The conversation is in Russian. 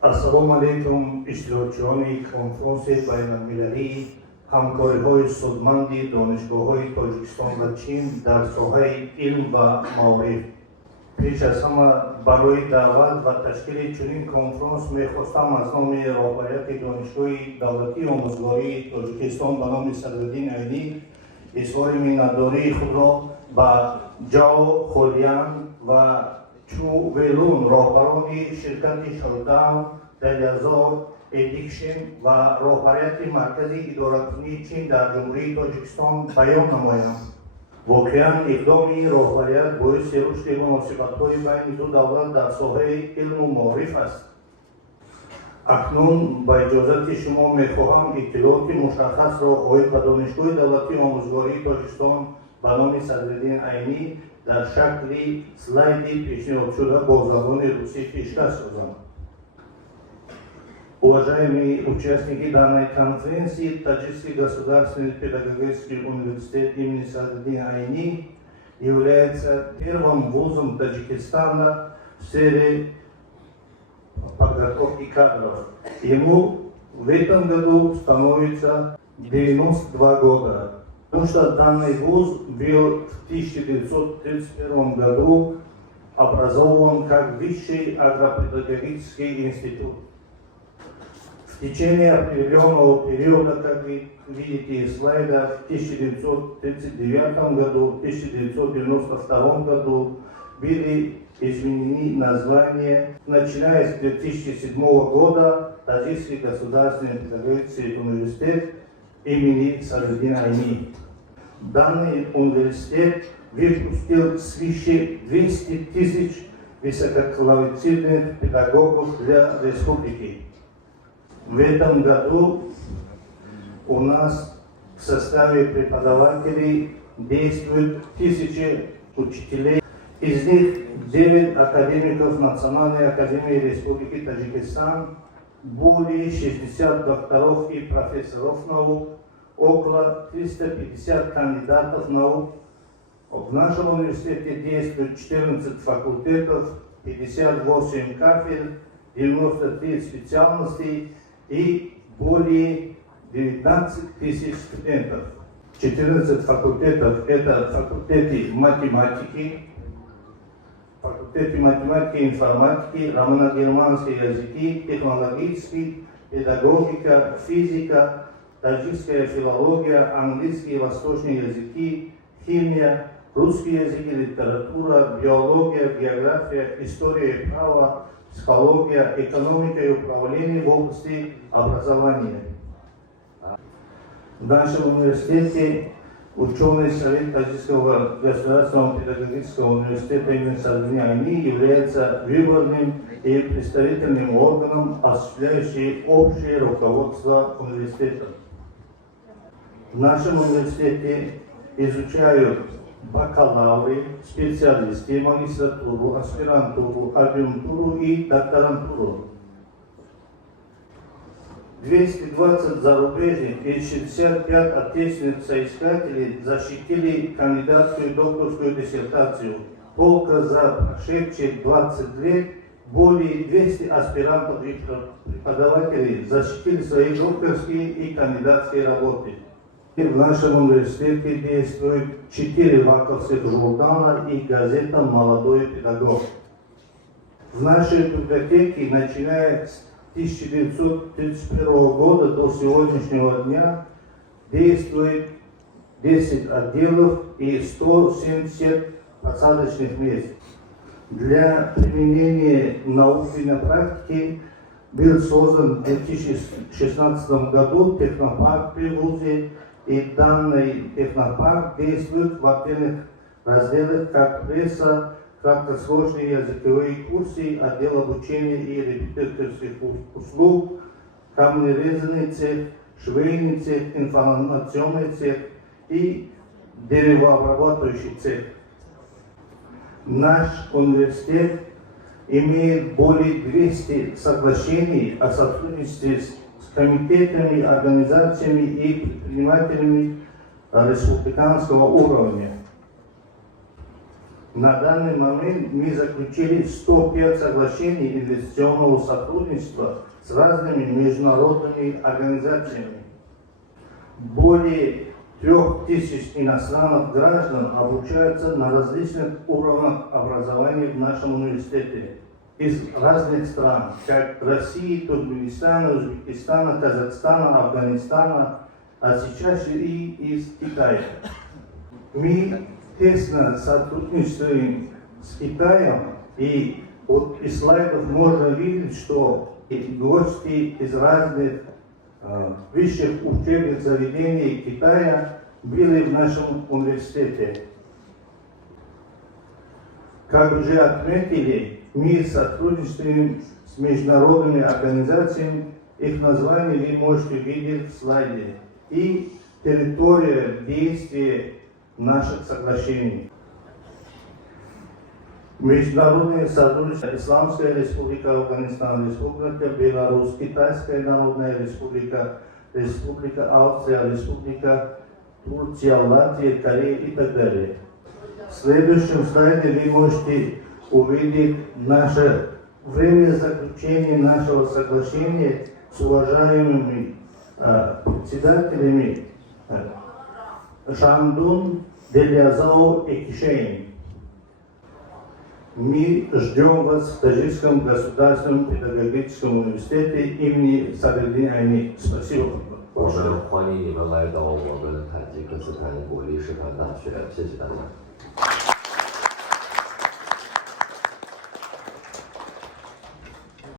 Ассалому алейкум, иштирокчиёни конференсияи байналмилалии ҳамкориҳои судманди донишгоҳҳои Тоҷикистон ва Чин дар соҳаи илм ва маориф. Пеш аз ҳама барои даъват ва ташкили чунин конференс мехостам аз номи роҳбарияти Донишгоҳи давлатии омӯзгории Тоҷикистон ба номи Садриддин Айнӣ изҳори миннатдории худро ба Ҷао Холиян ва Чу Велун, роҳбарони ширкати Шоудаун, Делязор, Эдикшн ва роҳбарияти маркази идоракунии Чин дар Ҷумҳурии Тоҷикистон баён намоям. Воқеан иқдоми роҳбарият боиси рушди муносибатҳои байни ду давлат дар соҳаи илму маориф аст. акнун ба иҷозати шумо мехоҳам иттилооти мушаххасро оид ба Донишгоҳи давлатии омӯзгории Тоҷикистон ба номи Садриддин Айнӣ дар шакли слайди пешниҳодшуда бо забони русӣ пешкаш созам. Уважаемые участники данной конференции, Таджикский государственный педагогический университет имени Садриддина Айни является первым вузом Таджикистана в сфере подготовки кадров. Ему в этом году становится 92 года. Потому что данный вуз был в 1931 году образован как Высший агропедагогический институт. В течение определенного периода, как вы видите из слайда, в 1939 году, в 1992 году были изменены названия. Начиная с 2007 года Таджикский государственный педагогический университет имени Садриддина Айни. Данный университет выпустил свыше 200 тысяч высококвалифицированных педагогов для республики. В этом году у нас в составе преподавателей действуют 1000 учителей. Из них 9 академиков Национальной академии Республики Таджикистан, более 60 докторов и профессоров наук, около 350 кандидатов наук. В нашем университете действует 14 факультетов, 58 кафедр, 93 специальностей и более 19 тысяч студентов. 14 факультетов – это факультеты математики и информатики, романо-германские языки, технологический, педагогика, физика, таджикская филология, английский и восточные языки, химия, русский язык и литература, биология, география, история и право, психология, экономика и управление в области образования. В нашем университете ученый совет Таджикского государственного педагогического университета имени Садриддина Айни является выборным и представительным органом, осуществляющим общее руководство университетом. В нашем университете изучают бакалавры, специалисты, магистратуру, аспирантуру, адъюнктуру и докторантуру. 220 зарубежных и 65 отечественных соискателей защитили кандидатскую и докторскую диссертацию. Только за прошедшие 20 лет более 200 аспирантов и преподавателей защитили свои докторские и кандидатские работы. В нашем университете действует 4 ваковских журнала и газета «Молодой педагог». В нашей библиотеке, начиная с 1931 года до сегодняшнего дня, действует 10 отделов и 170 посадочных мест. Для применения науки на практике был создан в 2016 году технопарк при вузе, и данный технопарк действует в отдельных разделах, как пресса, краткосрочные языковые курсы, отдел обучения и репетиторских услуг, камнерезный цех, швейный цех, информационный цех и деревообрабатывающий цех. Наш университет имеет более 200 соглашений о сотрудничестве с комитетами, организациями и предпринимателями республиканского уровня. На данный момент мы заключили 105 соглашений инвестиционного сотрудничества с разными международными организациями. Более 3000 иностранных граждан обучаются на различных уровнях образования в нашем университете из разных стран, как России, Туркменистана, Узбекистана, Казахстана, Афганистана, а сейчас и из Китая. Мы тесно сотрудничаем с Китаем, и от слайдов можно видеть, что гости из разных высших учебных заведений Китая были в нашем университете. Как уже отметили, мы сотрудничаем с международными организациями, их название вы можете видеть в слайде, и территория действия наших соглашений. Международное сотрудничество Исламская Республика Афганистан, Республика Беларусь, Китайская Народная Республика, Республика Австрия, Республика Турция, Латвия, Корея и так далее. В следующем слайде вы можете увидеть наше время заключения нашего соглашения с уважаемыми председателями Шандун, Дельязао и Кишейн. Мы ждем вас в Таджикском государственном педагогическом университете имени Садриддина Айни. Спасибо. 我们欢迎你们来到我们塔吉克斯坦国立师范大学，谢谢大家。